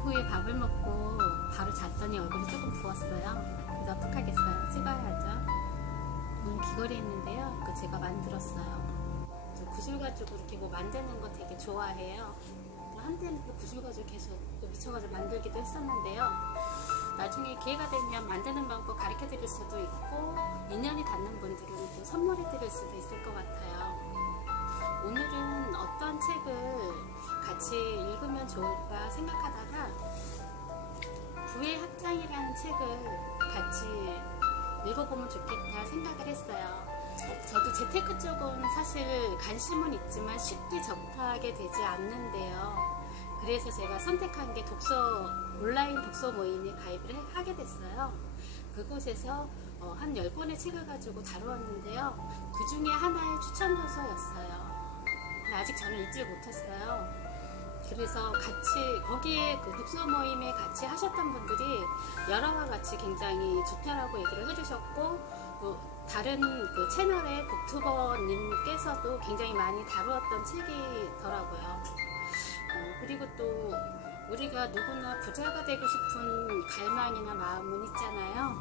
오후에 밥을 먹고 바로 잤더니 얼굴이 조금 부었어요. 근데 어떡하겠어요. 찍어야죠. 오늘 귀걸이 했는데요. 그 제가 만들었어요. 저 구슬가죽으로 이렇게 뭐 만드는 거 되게 좋아해요. 한때는 그 구슬가죽 계속 또 미쳐가지고 만들기도 했었는데요. 나중에 기회가 되면 만드는 방법 가르쳐 드릴 수도 있고, 인연이 닿는 분들은 또 선물해 드릴 수도 있을 것 같아요. 오늘은 어떤 책을 같이 읽으면 좋을까 생각하다가 부의 학장이라는 책을 같이 읽어보면 좋겠다 생각을 했어요. 저도 재테크 쪽은 사실 관심은 있지만 쉽게 접하게 되지 않는데요. 그래서 제가 선택한 게 온라인 독서 모임에 가입을 하게 됐어요. 그곳에서 한 10권의 책을 가지고 다루었는데요. 그 중에 하나의 추천 도서였어요. 아직 저는 읽지 못했어요. 그래서 거기에 그 독서 모임에 같이 하셨던 분들이 열화와 같이 굉장히 좋다라고 얘기를 해주셨고, 다른 그 채널의 북튜버님께서도 굉장히 많이 다루었던 책이더라고요. 그리고 또 우리가 누구나 부자가 되고 싶은 갈망이나 마음은 있잖아요.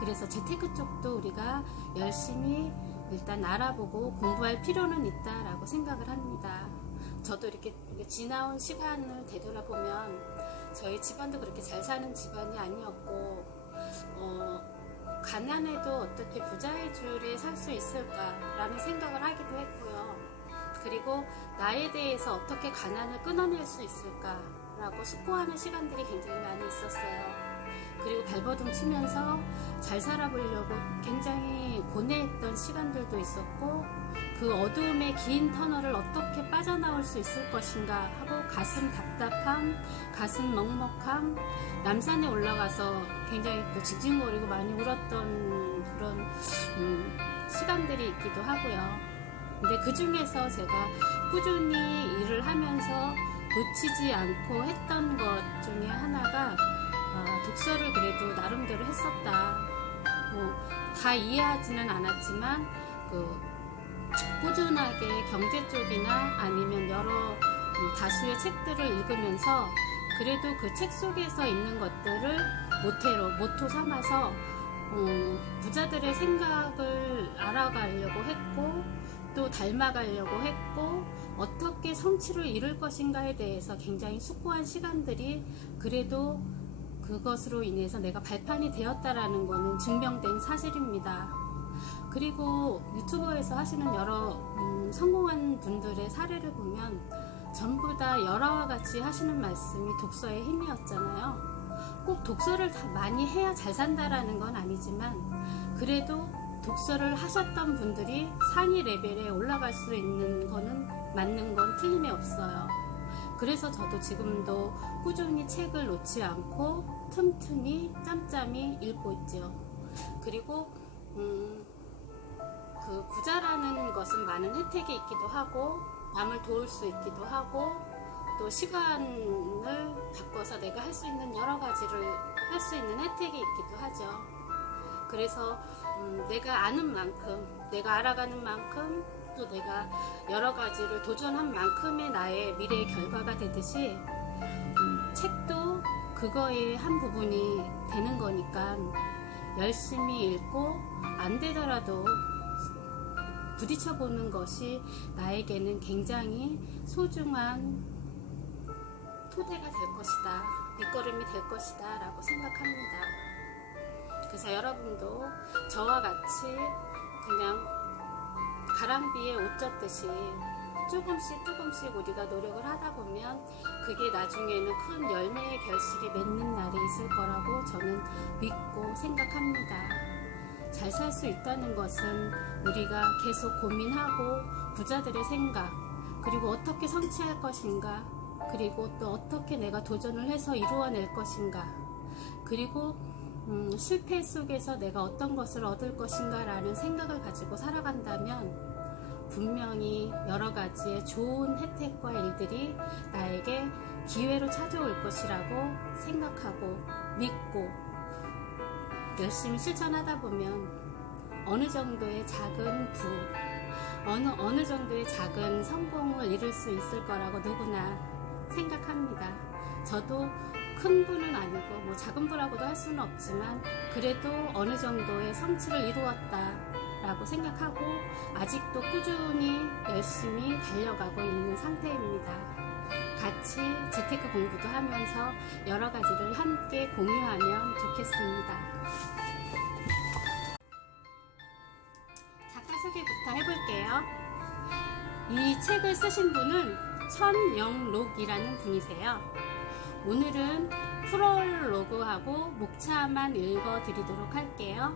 그래서 재테크 쪽도 우리가 열심히 일단 알아보고 공부할 필요는 있다라고 생각을 합니다. 저도 이렇게 지나온 시간을 되돌아보면 저희 집안도 그렇게 잘 사는 집안이 아니었고, 가난해도 어떻게 부자의 줄에 살 수 있을까라는 생각을 하기도 했고요. 그리고 나에 대해서 어떻게 가난을 끊어낼 수 있을까라고 숙고하는 시간들이 굉장히 많이 있었어요. 그리고 발버둥 치면서 잘 살아보려고 굉장히 고뇌했던 시간들도 있었고, 그 어두움의 긴 터널을 어떻게 빠져나올 수 있을 것인가 하고 가슴 답답함, 가슴 먹먹함, 남산에 올라가서 굉장히 또 징징거리고 많이 울었던 그런 시간들이 있기도 하고요. 근데 그 중에서 제가 꾸준히 일을 하면서 놓치지 않고 했던 것 중에 하나가 독서를 그래도 나름대로 했었다. 다 이해하지는 않았지만 꾸준하게 경제 쪽이나 아니면 여러 다수의 책들을 읽으면서 그래도 그 책 속에서 있는 것들을 모토 삼아서 부자들의 생각을 알아가려고 했고, 또 닮아가려고 했고, 어떻게 성취를 이룰 것인가에 대해서 굉장히 숙고한 시간들이 그래도 그것으로 인해서 내가 발판이 되었다라는 것은 증명된 사실입니다. 그리고 유튜버에서 하시는 여러 성공한 분들의 사례를 보면 전부 다 열화와 같이 하시는 말씀이 독서의 힘이었잖아요. 꼭 독서를 다 많이 해야 잘 산다라는 건 아니지만, 그래도 독서를 하셨던 분들이 상위 레벨에 올라갈 수 있는 거는 맞는 건 틀림이 없어요. 그래서 저도 지금도 꾸준히 책을 놓지 않고 틈틈이 짬짬이 읽고 있죠. 그리고 그 부자라는 것은 많은 혜택이 있기도 하고, 남을 도울 수 있기도 하고, 또 시간을 바꿔서 내가 할 수 있는 여러 가지를 할 수 있는 혜택이 있기도 하죠. 그래서 내가 아는 만큼, 내가 알아가는 만큼, 또 내가 여러 가지를 도전한 만큼의 나의 미래의 결과가 되듯이 책도 그거의 한 부분이 되는 거니까 열심히 읽고 안 되더라도 부딪혀보는 것이 나에게는 굉장히 소중한 토대가 될 것이다, 밑거름이 될 것이다 라고 생각합니다. 그래서 여러분도 저와 같이 그냥 가랑비에 옷 젖듯이 조금씩 우리가 노력을 하다 보면 그게 나중에는 큰 열매의 결실이 맺는 날이 있을 거라고 저는 믿고 생각합니다. 잘 살 수 있다는 것은 우리가 계속 고민하고 부자들의 생각, 그리고 어떻게 성취할 것인가, 그리고 또 어떻게 내가 도전을 해서 이루어낼 것인가, 그리고 실패 속에서 내가 어떤 것을 얻을 것인가 라는 생각을 가지고 살아간다면 분명히 여러 가지의 좋은 혜택과 일들이 나에게 기회로 찾아올 것이라고 생각하고 믿고 열심히 실천하다 보면 어느 정도의 작은 어느 정도의 작은 성공을 이룰 수 있을 거라고 누구나 생각합니다. 저도 큰 부는 아니고 뭐 작은 부라고도 할 수는 없지만 그래도 어느 정도의 성취를 이루었다라고 생각하고 아직도 꾸준히 열심히 달려가고 있는 상태입니다. 같이 재테크 공부도 하면서 여러 가지를 함께 공유하면 좋겠습니다. 작가 소개부터 해볼게요. 이 책을 쓰신 분은 천영록이라는 분이세요. 오늘은 프롤로그하고 목차만 읽어드리도록 할게요.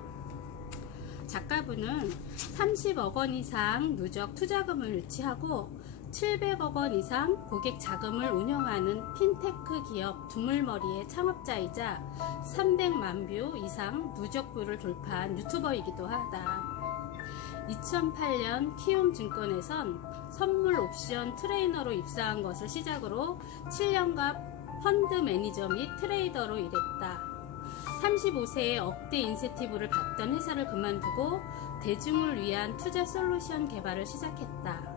작가분은 30억 원 이상 누적 투자금을 유치하고 700억 원 이상 고객 자금을 운영하는 핀테크 기업 두물머리의 창업자이자 300만 뷰 이상 누적뷰를 돌파한 유튜버이기도 하다. 2008년 키움증권에선 선물 옵션 트레이너로 입사한 것을 시작으로 7년간 펀드 매니저 및 트레이더로 일했다. 35세에 억대 인센티브를 받던 회사를 그만두고 대중을 위한 투자 솔루션 개발을 시작했다.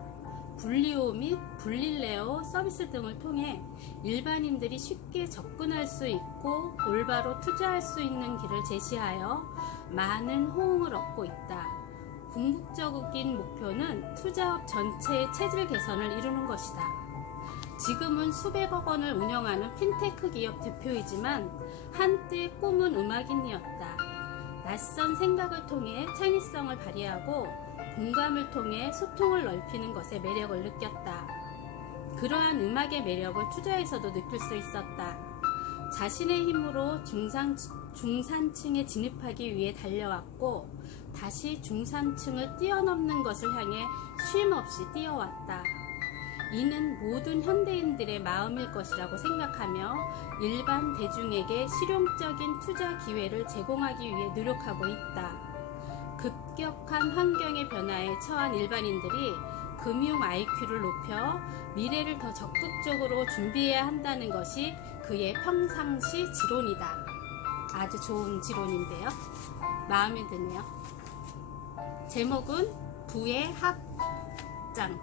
분리오 및 분릴레어 서비스 등을 통해 일반인들이 쉽게 접근할 수 있고 올바로 투자할 수 있는 길을 제시하여 많은 호응을 얻고 있다. 궁극적인 목표는 투자업 전체의 체질 개선을 이루는 것이다. 지금은 수백억 원을 운영하는 핀테크 기업 대표이지만 한때 꿈은 음악인이었다. 낯선 생각을 통해 창의성을 발휘하고 공감을 통해 소통을 넓히는 것에 매력을 느꼈다. 그러한 음악의 매력을 투자에서도 느낄 수 있었다. 자신의 힘으로 중산층에 진입하기 위해 달려왔고 다시 중산층을 뛰어넘는 것을 향해 쉼없이 뛰어왔다. 이는 모든 현대인들의 마음일 것이라고 생각하며 일반 대중에게 실용적인 투자 기회를 제공하기 위해 노력하고 있다. 급격한 환경의 변화에 처한 일반인들이 금융 IQ를 높여 미래를 더 적극적으로 준비해야 한다는 것이 그의 평상시 지론이다. 아주 좋은 지론인데요. 마음에 드네요. 제목은 부의 학장.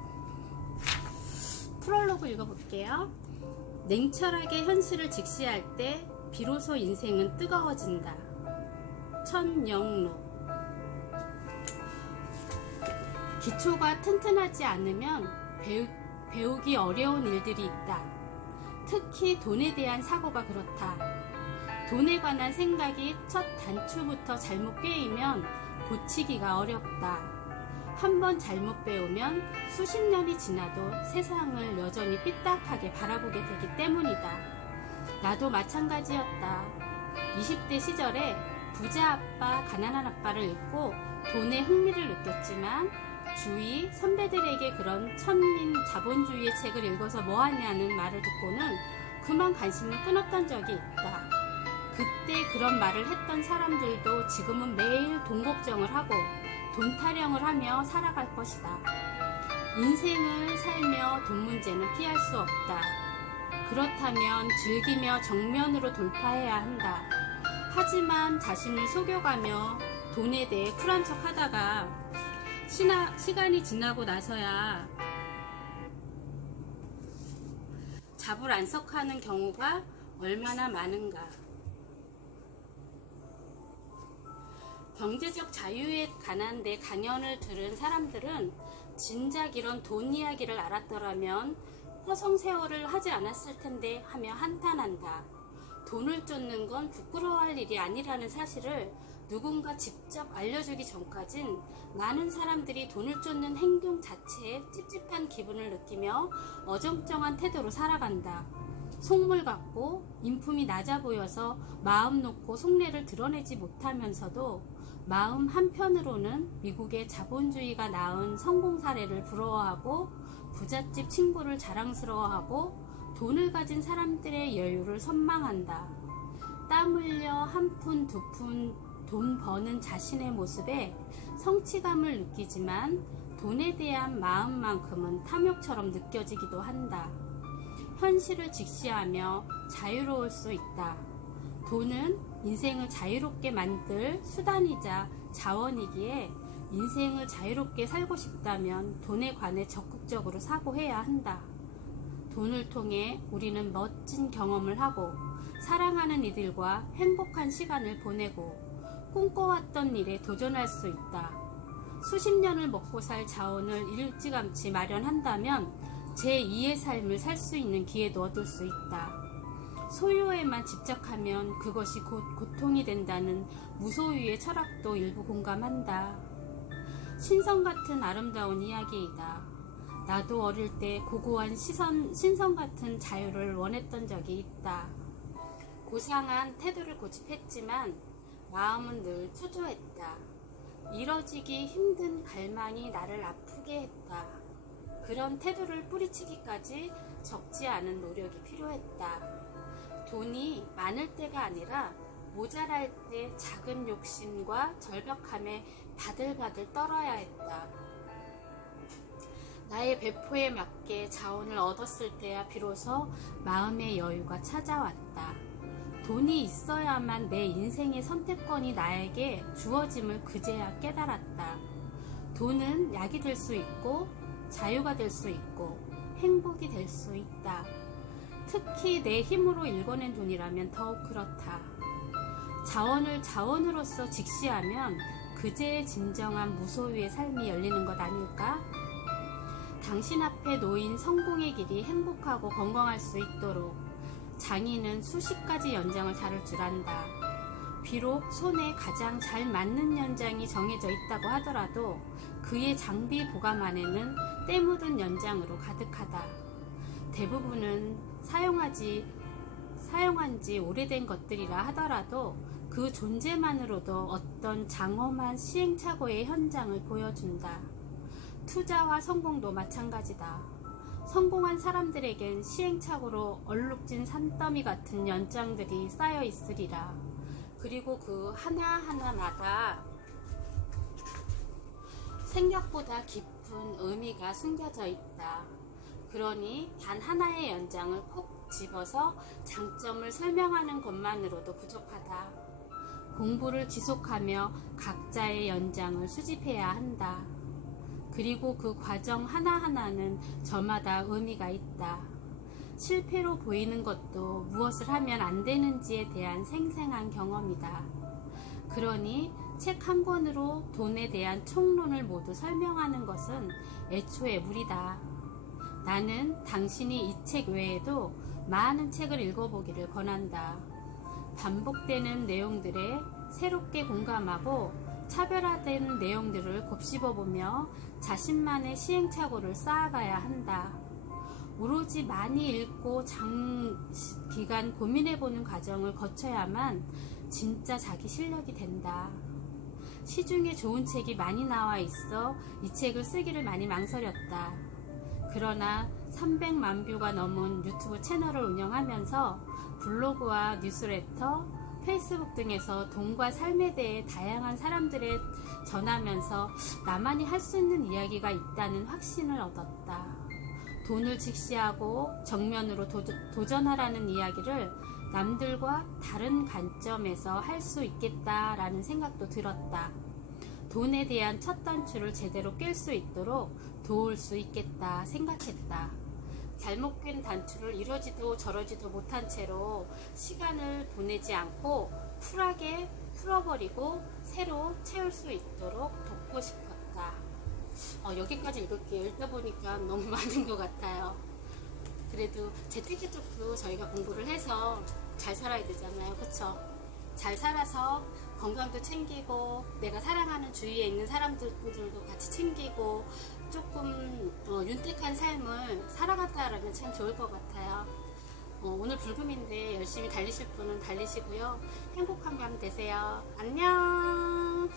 프롤로그 읽어볼게요. 냉철하게 현실을 직시할 때 비로소 인생은 뜨거워진다. 천영록. 기초가 튼튼하지 않으면 배우기 어려운 일들이 있다. 특히 돈에 대한 사고가 그렇다. 돈에 관한 생각이 첫 단추부터 잘못 꿰이면 고치기가 어렵다. 한번 잘못 배우면 수십 년이 지나도 세상을 여전히 삐딱하게 바라보게 되기 때문이다. 나도 마찬가지였다. 20대 시절에 부자 아빠, 가난한 아빠를 읽고 돈에 흥미를 느꼈지만 주위 선배들에게 그런 천민 자본주의의 책을 읽어서 뭐하냐는 말을 듣고는 그만 관심을 끊었던 적이 있다. 그때 그런 말을 했던 사람들도 지금은 매일 돈 걱정을 하고 돈 타령을 하며 살아갈 것이다. 인생을 살며 돈 문제는 피할 수 없다. 그렇다면 즐기며 정면으로 돌파해야 한다. 하지만 자신을 속여가며 돈에 대해 쿨한 척 하다가 시간이 지나고 나서야 자불안석하는 경우가 얼마나 많은가. 경제적 자유에 관한 데 강연을 들은 사람들은 진작 이런 돈 이야기를 알았더라면 허송세월을 하지 않았을 텐데 하며 한탄한다. 돈을 쫓는 건 부끄러워할 일이 아니라는 사실을 누군가 직접 알려주기 전까진 많은 사람들이 돈을 쫓는 행동 자체에 찝찝한 기분을 느끼며 어정쩡한 태도로 살아간다. 속물 같고 인품이 낮아 보여서 마음 놓고 속내를 드러내지 못하면서도 마음 한편으로는 미국의 자본주의가 낳은 성공 사례를 부러워하고 부잣집 친구를 자랑스러워하고 돈을 가진 사람들의 여유를 선망한다. 땀 흘려 한 푼 두 푼 돈 버는 자신의 모습에 성취감을 느끼지만 돈에 대한 마음만큼은 탐욕처럼 느껴지기도 한다. 현실을 직시하며 자유로울 수 있다. 돈은 인생을 자유롭게 만들 수단이자 자원이기에 인생을 자유롭게 살고 싶다면 돈에 관해 적극적으로 사고해야 한다. 돈을 통해 우리는 멋진 경험을 하고 사랑하는 이들과 행복한 시간을 보내고 꿈꿔왔던 일에 도전할 수 있다. 수십 년을 먹고 살 자원을 일찌감치 마련한다면 제2의 삶을 살 수 있는 기회도 얻을 수 있다. 소유에만 집착하면 그것이 곧 고통이 된다는 무소유의 철학도 일부 공감한다. 신성 같은 아름다운 이야기이다. 나도 어릴 때 고고한 신성 같은 자유를 원했던 적이 있다. 고상한 태도를 고집했지만 마음은 늘 초조했다. 이뤄지기 힘든 갈망이 나를 아프게 했다. 그런 태도를 뿌리치기까지 적지 않은 노력이 필요했다. 돈이 많을 때가 아니라 모자랄 때 작은 욕심과 절벽함에 바들바들 떨어야 했다. 나의 배포에 맞게 자원을 얻었을 때야 비로소 마음의 여유가 찾아왔다. 돈이 있어야만 내 인생의 선택권이 나에게 주어짐을 그제야 깨달았다. 돈은 약이 될 수 있고 자유가 될 수 있고 행복이 될 수 있다. 특히 내 힘으로 일궈낸 돈이라면 더욱 그렇다. 자원을 자원으로서 직시하면 그제의 진정한 무소유의 삶이 열리는 것 아닐까? 당신 앞에 놓인 성공의 길이 행복하고 건강할 수 있도록 장인은 수십 가지 연장을 다룰 줄 안다. 비록 손에 가장 잘 맞는 연장이 정해져 있다고 하더라도 그의 장비 보관 안에는 때 묻은 연장으로 가득하다. 대부분은 사용한 지 오래된 것들이라 하더라도 그 존재만으로도 어떤 장엄한 시행착오의 현장을 보여준다. 투자와 성공도 마찬가지다. 성공한 사람들에겐 시행착오로 얼룩진 산더미 같은 연장들이 쌓여 있으리라. 그리고 그 하나하나마다 생각보다 깊은 의미가 숨겨져 있다. 그러니 단 하나의 연장을 콕 집어서 장점을 설명하는 것만으로도 부족하다. 공부를 지속하며 각자의 연장을 수집해야 한다. 그리고 그 과정 하나하나는 저마다 의미가 있다. 실패로 보이는 것도 무엇을 하면 안 되는지에 대한 생생한 경험이다. 그러니 책 한 권으로 돈에 대한 총론을 모두 설명하는 것은 애초에 무리다. 나는 당신이 이 책 외에도 많은 책을 읽어보기를 권한다. 반복되는 내용들에 새롭게 공감하고 차별화된 내용들을 곱씹어보며 자신만의 시행착오를 쌓아가야 한다. 오로지 많이 읽고 장기간 고민해보는 과정을 거쳐야만 진짜 자기 실력이 된다. 시중에 좋은 책이 많이 나와 있어 이 책을 쓰기를 많이 망설였다. 그러나 300만 뷰가 넘은 유튜브 채널을 운영하면서 블로그와 뉴스레터, 페이스북 등에서 돈과 삶에 대해 다양한 사람들에 전하면서 나만이 할 수 있는 이야기가 있다는 확신을 얻었다. 돈을 직시하고 정면으로 도전하라는 이야기를 남들과 다른 관점에서 할 수 있겠다라는 생각도 들었다. 돈에 대한 첫 단추를 제대로 깰 수 있도록 도울 수 있겠다 생각했다. 잘못 깬 단추를 이러지도 저러지도 못한 채로 시간을 보내지 않고 쿨하게 풀어버리고 새로 채울 수 있도록 돕고 싶었다. 여기까지 읽을게요. 읽다 보니까 너무 많은 것 같아요. 그래도 재테크 쪽도 저희가 공부를 해서 잘 살아야 되잖아요. 그쵸? 잘 살아서 건강도 챙기고 내가 사랑하는 주위에 있는 사람들도 같이 챙기고 조금 윤택한 삶을 살아갔다라면 참 좋을 것 같아요. 오늘 불금인데 열심히 달리실 분은 달리시고요. 행복한 밤 되세요. 안녕.